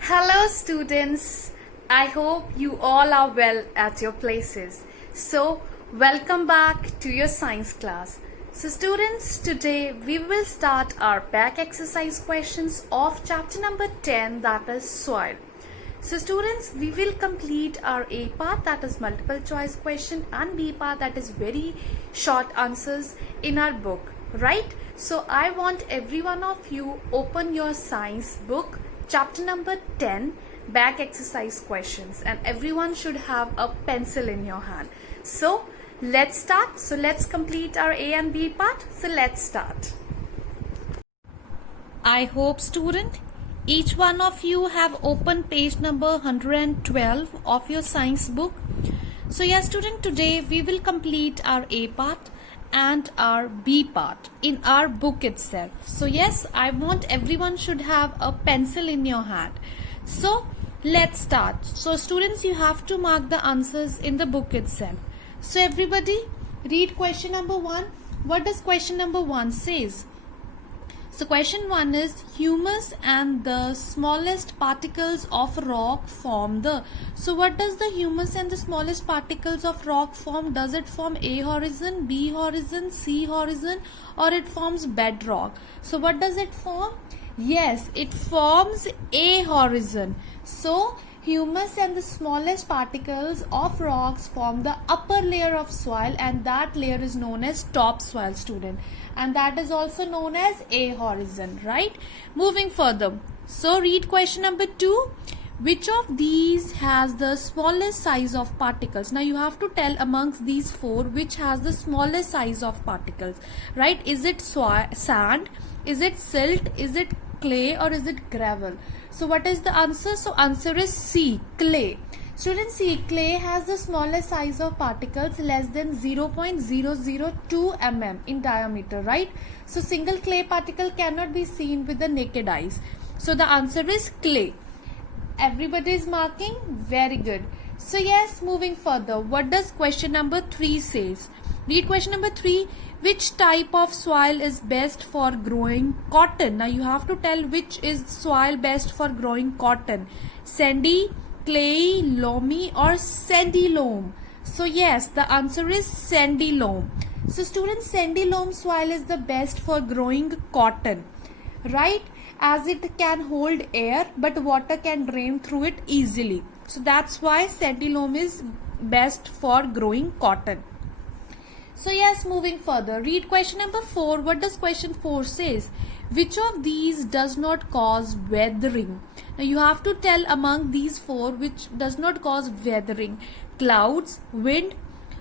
Hello students, I hope you all are well at your places. So welcome back to your science class. So students, today we will start our back exercise questions of chapter number 10, that is soil. So students, we will complete our A part, that is multiple choice question, and B part, that is very short answers in our book, right? So I want every one of you open your science book, chapter number 10, back exercise questions, and everyone should have a pencil in your hand. So let's start. So let's complete our A and B part. So let's start. I hope student, each one of you have opened page number 112 of your science book. So yes student, today we will complete our A part and our B part in our book itself. So yes, I want everyone should have a pencil in your hand. So let's start. So students, you have to mark the answers in the book itself. So everybody read question number 1. What does question number 1 says? So question 1 is humus and the smallest particles of rock form the. So what does the humus and the smallest particles of rock form? Does it form A horizon, B horizon, C horizon, or it forms bedrock? So what does it form? Yes, it forms A horizon. So humus and the smallest particles of rocks form the upper layer of soil, and that layer is known as topsoil, student, and that is also known as A horizon, right? Moving further, so read question number 2. Which of these has the smallest size of particles? Now you have to tell amongst these four which has the smallest size of particles, right? Is it sand, is it silt, is it clay, or is it gravel? So what is the answer? So answer is C, clay. Students, see, clay has the smallest size of particles, less than 0.002 mm in diameter, right? So single clay particle cannot be seen with the naked eyes. So the answer is clay. Everybody is marking? Very good. So yes, moving further, what does question number 3 says? Read question number 3. Which type of soil is best for growing cotton? Now you have to tell which is soil best for growing cotton. Sandy, clayey, loamy, or sandy loam? So yes, the answer is sandy loam. So students, sandy loam soil is the best for growing cotton, right? As it can hold air, but water can drain through it easily. So that's why sandy loam is best for growing cotton. So yes, moving further, read question number 4. What does question 4 says? Which of these does not cause weathering? Now you have to tell among these four which does not cause weathering. Clouds, wind,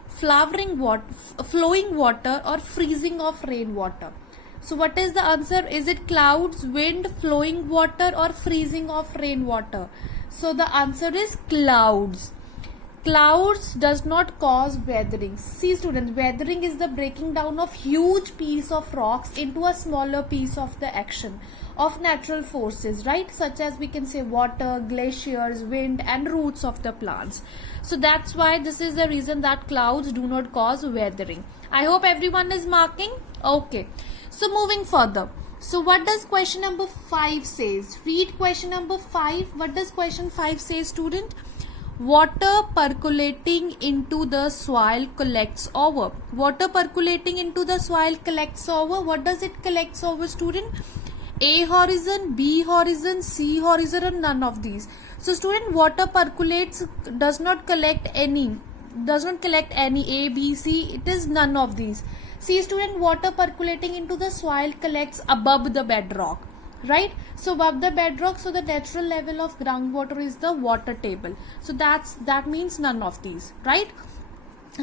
flowing water, or freezing of rainwater. So what is the answer? Is it clouds, wind, flowing water, or freezing of rainwater? So the answer is clouds. Clouds does not cause weathering. See students, weathering is the breaking down of huge piece of rocks into a smaller piece of the action of natural forces, right? Such as we can say water, glaciers, wind, and roots of the plants. So that's why this is the reason that clouds do not cause weathering. I hope everyone is marking. Okay. So moving further. So what does question number 5 says? Read question number 5. What does question 5 say, student? Water percolating into the soil collects over. Water percolating into the soil collects over. What does it collects over, student? A horizon, B horizon, C horizon, or none of these. So student, water percolates does not collect any A, B, C. It is none of these. See student, water percolating into the soil collects above the bedrock, right? So above the bedrock, so the natural level of groundwater is the water table. So that means none of these, right?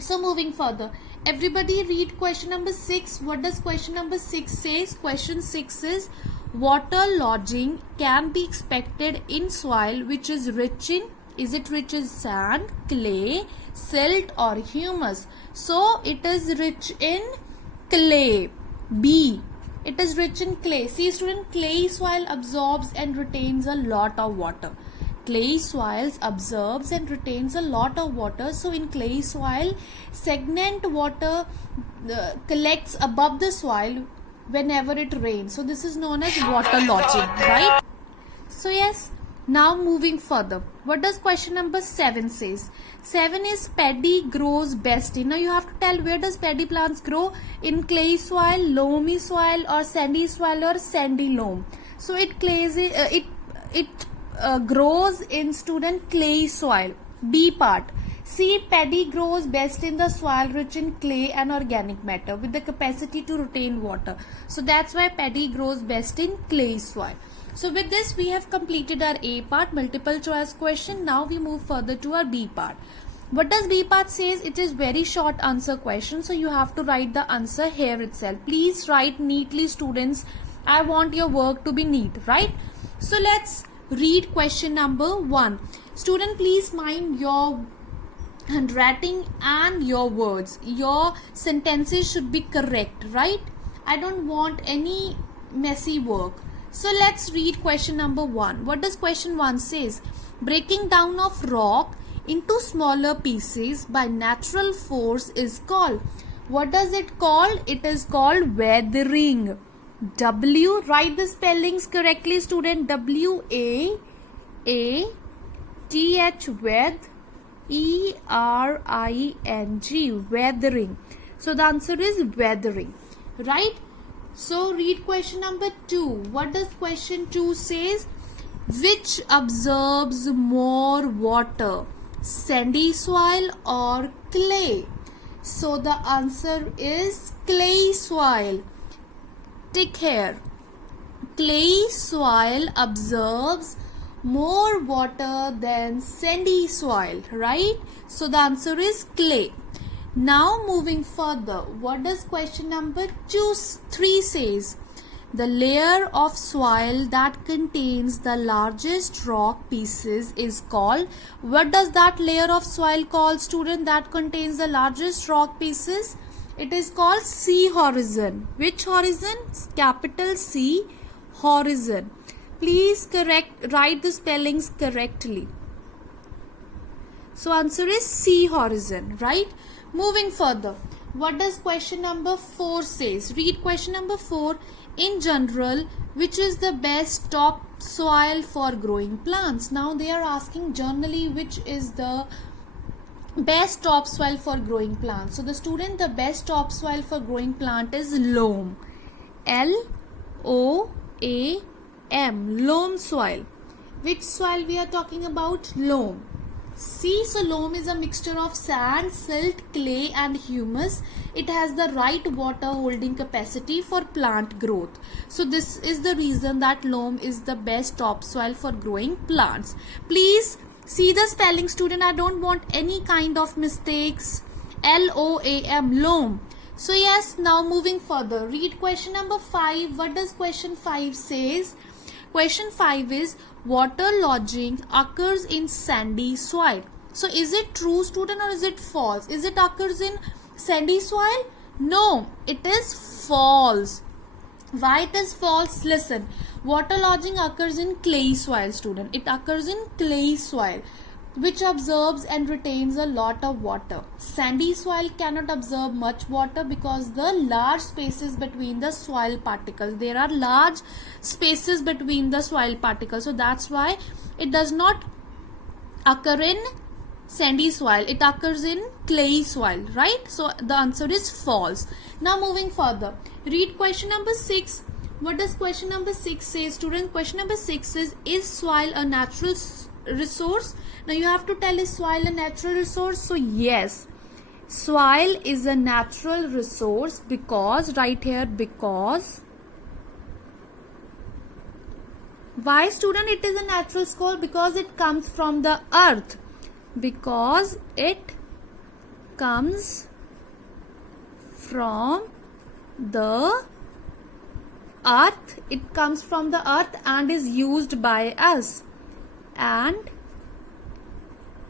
So moving further, everybody read question number 6. What does question number 6 says? Question 6 is water lodging can be expected in soil which is rich in, is it rich in sand, clay, silt, or humus? So it is rich in clay. B. It is rich in clay. See student, clay soil absorbs and retains a lot of water. Clay soils absorbs and retains a lot of water. So in clay soil, stagnant water collects above the soil whenever it rains. So this is known as water lodging, right? So yes, now moving further. What does question number 7 says? 7 is paddy grows best in. Now you have to tell where does paddy plants grow? In clay soil, loamy soil, or sandy soil, or sandy loam. So it grows in student clay soil. B part. C, paddy grows best in the soil rich in clay and organic matter with the capacity to retain water. So that's why paddy grows best in clay soil. So with this we have completed our A part, multiple choice question. Now we move further to our B part. What does B part says? It is very short answer question. So you have to write the answer here itself. Please write neatly, students. I want your work to be neat, right? So let's read question number 1. Student, please mind your handwriting and your words. Your sentences should be correct, right? I don't want any messy work. So let's read question number 1. What does question 1 says? Breaking down of rock into smaller pieces by natural force is called. What does it called? It is called weathering. W, write the spellings correctly, student. W-A-A-T-H, with E-R-I-N-G, weathering. So the answer is weathering, right? So read question number 2. What does question 2 says? Which absorbs more water, sandy soil or clay? So the answer is clay soil. Tick here. Clay soil absorbs more water than sandy soil, right? So the answer is clay. Now moving further, what does question number 3 says? The layer of soil that contains the largest rock pieces is called. What does that layer of soil called, student, that contains the largest rock pieces? It is called C horizon. Which horizon? Capital C, horizon. Please write the spellings correctly. So answer is C horizon, right? Moving further, what does question number 4 says? Read question number 4. In general, which is the best topsoil for growing plants? Now they are asking generally which is the best topsoil for growing plants. So the student, the best topsoil for growing plant is loam. L-O-A-M, loam soil. Which soil we are talking about? Loam. See, so loam is a mixture of sand, silt, clay and humus. It has the right water holding capacity for plant growth. So this is the reason that loam is the best topsoil for growing plants. Please see the spelling, student. I don't want any kind of mistakes. L-O-A-M, loam. So yes, now moving further. Read question number 5. What does question 5 says? Question 5 is water lodging occurs in sandy soil. So is it true, student, or is it false? Is it occurs in sandy soil? No, it is false. Why it is false? Listen, water lodging occurs in clay soil, student. It occurs in clay soil, which absorbs and retains a lot of water. Sandy soil cannot absorb much water because the large spaces between the soil particles. There are large spaces between the soil particles. So that's why it does not occur in sandy soil. It occurs in clay soil, right? So the answer is false. Now moving further. Read question number 6. What does question number 6 say, student? Question number 6 is soil a natural resource? Now you have to tell, is soil a natural resource? So yes, soil is a natural resource because, right here, because. Why, student, it is a natural source? Because it comes from the earth. Because it comes from the earth. It comes from the earth and is used by us. And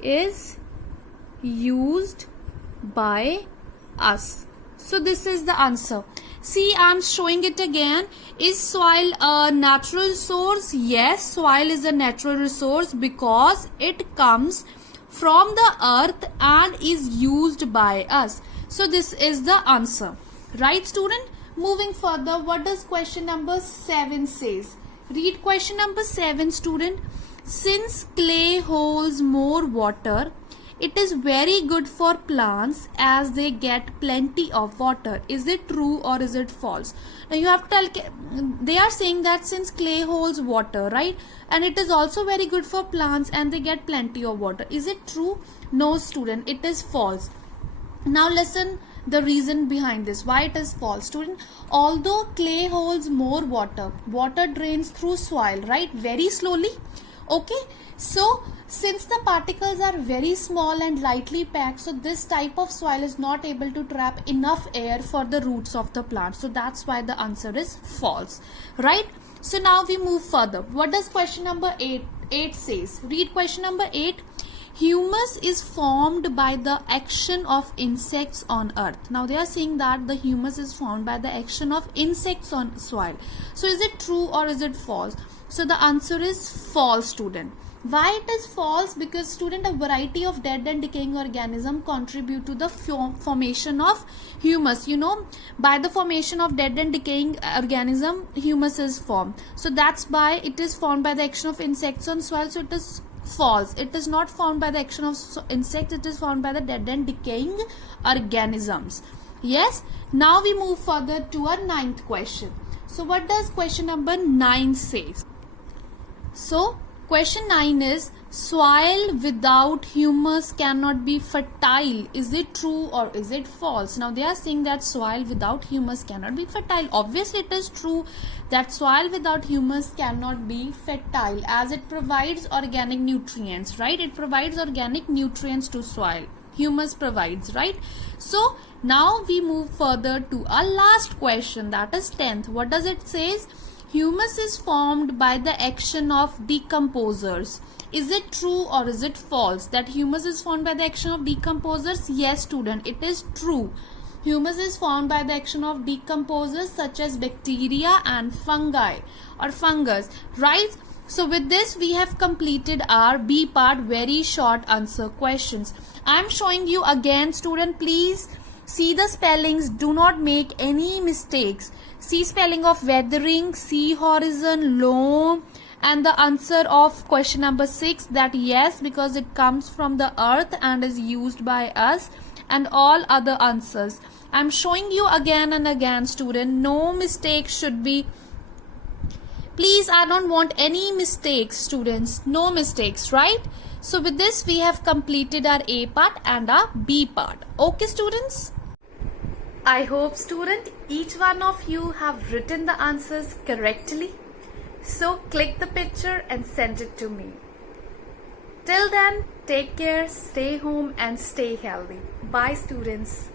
is used by us. So this is the answer. See, I am showing it again. Is soil a natural resource? Yes, soil is a natural resource because it comes from the earth and is used by us. So this is the answer. Right, student? Moving further, what does question number 7 says? Read question number 7, student. Since clay holds more water, it is very good for plants as they get plenty of water. Is it true or is it false? Now you have to tell, they are saying that since clay holds water, right? And it is also very good for plants and they get plenty of water. Is it true? No, student, it is false. Now listen the reason behind this, why it is false, student. Although clay holds more water, water drains through soil, right, very slowly. Okay, so since the particles are very small and lightly packed, so this type of soil is not able to trap enough air for the roots of the plant. So that's why the answer is false, right? So now we move further. What does question number 8 says? Read question number 8. Humus is formed by the action of insects on earth. Now they are saying that the humus is formed by the action of insects on soil. So is it true or is it false? So the answer is false, student. Why it is false? Because, student, a variety of dead and decaying organisms contribute to the formation of humus. You know, by the formation of dead and decaying organism, humus is formed. So that's why it is formed by the action of insects on soil. So it is false. It is not formed by the action of insects. It is formed by the dead and decaying organisms. Yes. Now we move further to our 9th question. So what does question number 9 says? So question 9 is, soil without humus cannot be fertile. Is it true or is it false? Now they are saying that soil without humus cannot be fertile. Obviously it is true that soil without humus cannot be fertile, as it provides organic nutrients, right? It provides organic nutrients to soil. Humus provides, right? So now we move further to our last question, that is 10th. What does it says? Humus is formed by the action of decomposers. Is it true or is it false that humus is formed by the action of decomposers? Yes, student, it is true. Humus is formed by the action of decomposers such as bacteria and fungi or fungus, right? So with this we have completed our B part, very short answer questions. I am showing you again, student, please see the spellings, do not make any mistakes. See spelling of weathering, sea horizon, loam, and the answer of question number 6, that yes, because it comes from the earth and is used by us, and all other answers. I'm showing you again and again, student, no mistakes should be. Please, I don't want any mistakes, students, no mistakes, right? So with this we have completed our A part and our B part. Okay, students? I hope, student, each one of you have written the answers correctly. So click the picture and send it to me. Till then, take care, stay home and stay healthy. Bye, students.